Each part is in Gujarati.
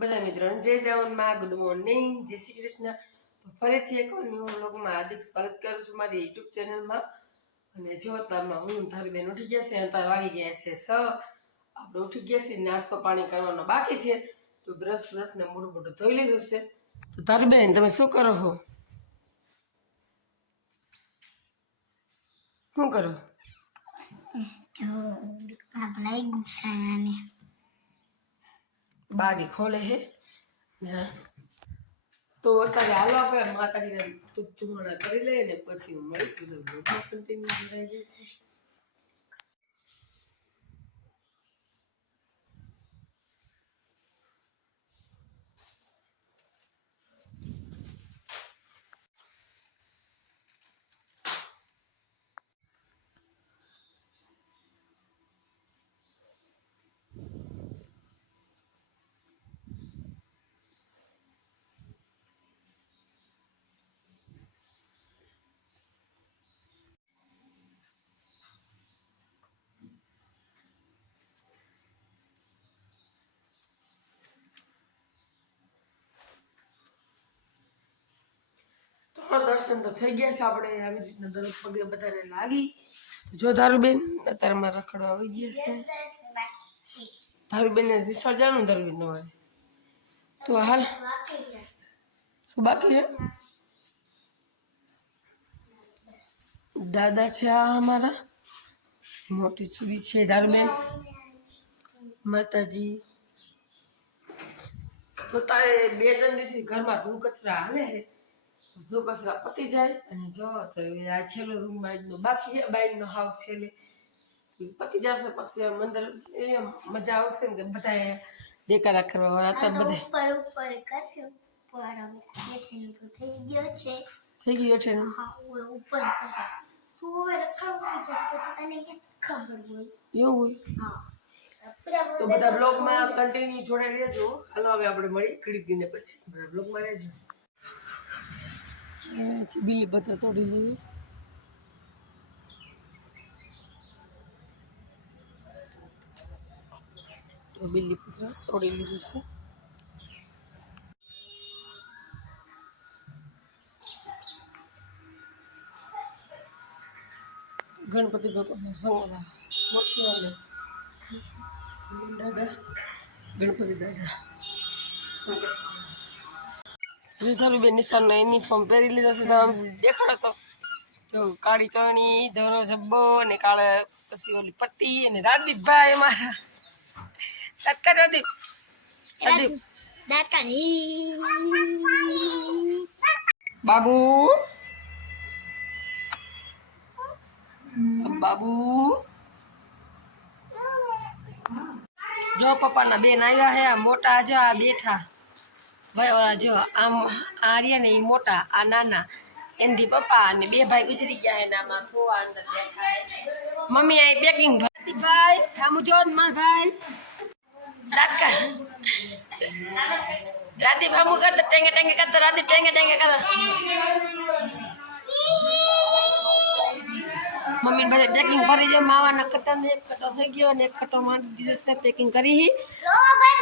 બધા મિત્રોને જય જવાનમાં ગુડ મોર્નિંગ, જય શ્રી કૃષ્ણ. ફરીથી એક ન્યૂ વ્લોગમાં હાર્દિક સ્વાગત કરું છું મારી યુટ્યુબ ચેનલમાં. અને જો અત્યારમાં હું તારી બેન ઉઠી ગયા છે, અત્યારે વાગી ગયા છે 6. આપણે ઉઠી ગયા છીએ, નાસ્તો પાણી કરવાનો બાકી છે. તો બ્રશ ને મોઢું ધોઈ લીધું છે. તો તારી બેન તમે શું કરો છો? શું કરો? બારી ખોલે હે. તો અત્યારે હાલો આપણે માતાજીને ધૂણા કરી લઈએ ને પછી હું મળી કન્ટિન્યુ જાય છે. દર્શન તો થઈ ગયા છે. આપણે આવી રીતના દરરોજ પગે બધાને લાગી. જો ધારુબેન અત્યારે મારા રખડો આવી ગયા છે. ધારુબેન ને રિસર્ચ જાણું ધારુબેન તમારે તો હાલ શું બાકી છે? દાદા છે આ અમારા, મોટી ચૂડી છે ધારુબેન, માતાજી. તો તારે 2 જણથી ઘરમાં ધૂળ કચરા હાલે છે. ધૂળ કચરા પતી જાય અને જો તો આ છેલ્લો રૂમ બાઈકનો બાકી છે, બાઈકનો હાઉસ છેલ્લે પતી જશે. પછી મંદિર એ મજા આવશે ને કે બધા દેખાડા કરવા વાળા હતા. બધે થઈ ગયો છે ને એવું હોય. તો બધા બ્લોગમાં કન્ટિન્યુ જોડાઈ રહેજો. હાલો હવે આપણે મળી ઘડી ને પછી બધા બ્લોગમાં રહેજો. બીલી પત્તા તોડી લઈએ. તો બીલી પત્તા તોડી લીધું છે. ગણપતિ ભગવાનના સંગલા મોટી વાલે દાદા, ગણપતિ દાદા. ધારુબેન નિશાનનો યુનિફોર્મ પહેરી લીધો છે. દેખાડો તો જો કાળી ચણી, ધોળો જબ્બો અને કાળા પછી ઓલી પટ્ટી. અને રાદીપભાઈ મારા રાદીપ બાબુ બાબુ. જો પપ્પાના બેન આવ્યા હે. આ મોટા જો આ બેઠા ભાઈ વાળા જો આમ આર્યા ને એ મોટા, આ નાના એનથી પપ્પા. અને 2 ભાઈ ગુજરી ગયા હે. આમાં ફોવા અંદર બેઠા હે. મમ્મી આ પેકિંગ ભાઈ આમ જો મારા ભાઈ દાદકા રાતી ભામુ કરતા ટેંગે ટેંગે કરતા રાતી ટેંગે ટેંગે કરતા. મમ્મી બધે પેકિંગ કરી દે. માવાના કટા ને 1 કટો થઈ ગયો અને 1 કટો મારી દીધો છે. પેકિંગ કરી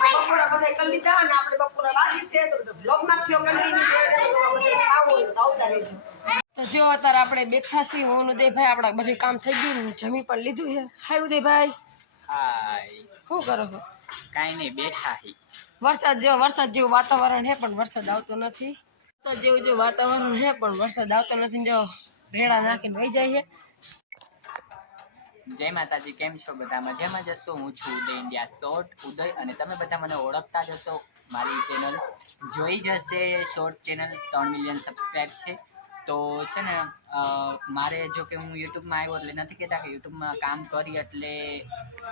બપોરા બધા કરી લીધા અને આપણે બપોરા લાગી છે. તો બ્લોગમાં થયો કન્ટિન્યુ. તો જો અત્યારે આપણે બેઠા છીએ. હું ઉદયભાઈ આપણા બધું કામ થઈ ગયું, જમી પણ લીધું છે. હાય ઉદયભાઈ. હાય. શું કરો છો? કાઈ નહીં, બેઠા હી. વરસાદ જેવું વાતાવરણ છે પણ વરસાદ આવતો નથી. વરસાદ જેવું વાતાવરણ છે પણ વરસાદ આવતો નથી. જો રેડા નાખીને વહી જાય છે. જય માતાજી, કેમ છો બધા? મજામાં જશો? હું છું ઉદય ઇન્ડિયા શોર્ટ ઉદય, અને તમે બધા મને ઓળખતા જશો. મારી ચેનલ જોઈ જશે. શોર્ટ ચેનલ 3 મિલિયન સબસ્ક્રાઈબ છે. તો છે ને મારે જો કે હું યુટ્યુબમાં આવ્યો એટલે નથી કહેતા કે યુટ્યુબમાં કામ કરી એટલે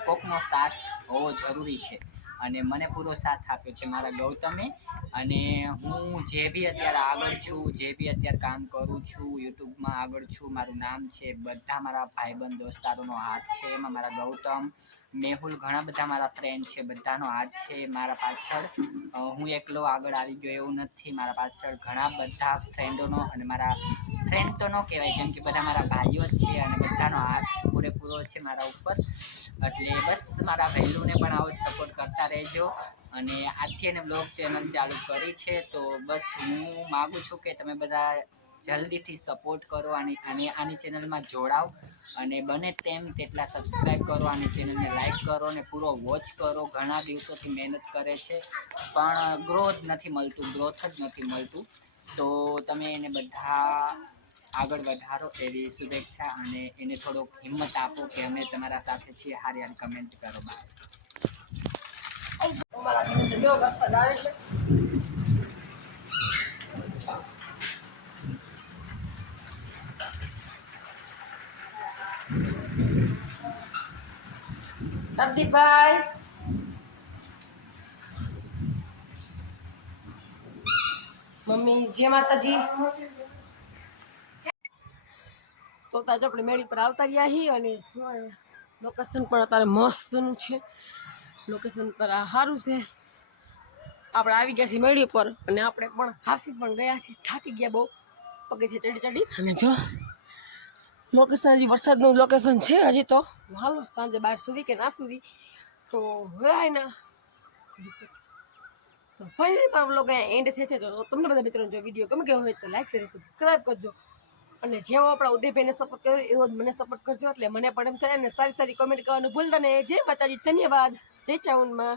કોકનો સાથ હોવો જરૂરી છે. અને મને પૂરો સાથ આપ્યો છે મારા ગૌતમે. અને હું જે બી અત્યારે આગળ છું, જે બી અત્યારે કામ કરું છું, યુટ્યુબમાં આગળ છું, મારું નામ છે, બધા મારા ભાઈબંધ દોસ્તારોનો હાથ છે એમાં. મારા ગૌતમ, મેહુલ, ઘણા બધા મારા ફ્રેન્ડ છે, બધાનો હાથ છે મારા પાછળ. હું એકલો આગળ આવી ગયો એવું નથી. મારા પાછળ ઘણા બધા ફ્રેન્ડોનો, અને મારા ફ્રેન્ડ તો ન કહેવાય કેમ કે બધા મારા ભાઈઓ જ છે, અને બધાનો હાથ પૂરેપૂરો છે મારા ઉપર. એટલે બસ મારા વહેલુંને પણ આવો જ સપોર્ટ કરતા રહેજો. અને આજથી એને બ્લોગ ચેનલ ચાલુ કરી છે. તો બસ હું માગું છું કે તમે બધા જલ્દીથી સપોર્ટ કરો આની ચેનલમાં જોડાઓ અને બને તેમ તેટલા સબસ્ક્રાઈબ કરો, આની ચેનલને લાઈક કરો અને પૂરો વોચ કરો. ઘણા દિવસોથી મહેનત કરે છે પણ ગ્રોથ નથી મળતું. તો તમે એને બધા આગળ વધારો એવી શુભેચ્છા અને એને થોડોક હિંમત આપો કે અમે તમારા સાથે છીએ. હારી કમેન્ટ કરો. બાય. અમારા ઘરે જો વરસાદ આવે છે. પ્રદીપભાઈ મમ્મી જય માતાજી. તો તાજ આપણે મેળી પર આવતા રહ્યા છીએ અને જો લોકેશન પણ અત્યારે મસ્તનું છે. લોકેશન અત્યારે સારું છે. આપણે આવી ગયા છીએ મેળી પર અને આપણે પણ હાફી પણ ગયા છીએ. થાકી ગયા બહુ પગેથી ચડી અને જો લોકેશન હજી વરસાદનું લોકેશન છે. હજી તો હાલો સાંજે 12 સુધી કે ના સુધી તો હોય ને તો ફાઇનલી પણ વ્લોગ અહીંયા એન્ડ થાય છે. તો તમને બધા મિત્રોને જો વિડીયો ગમે ગયો હોય તો લાઈક શેર સબસ્ક્રાઈબ કરજો અને જેવો આપણા ઉદયભાઈને સપોર્ટ કર્યો એવો જ મને સપોર્ટ કરજો એટલે મને પણ એમ થાય અને સારી સારી કોમેન્ટ કરવાનું ભૂલતા નહીં. જય માતાજી, ધન્યવાદ, જય ચાઉનમાં.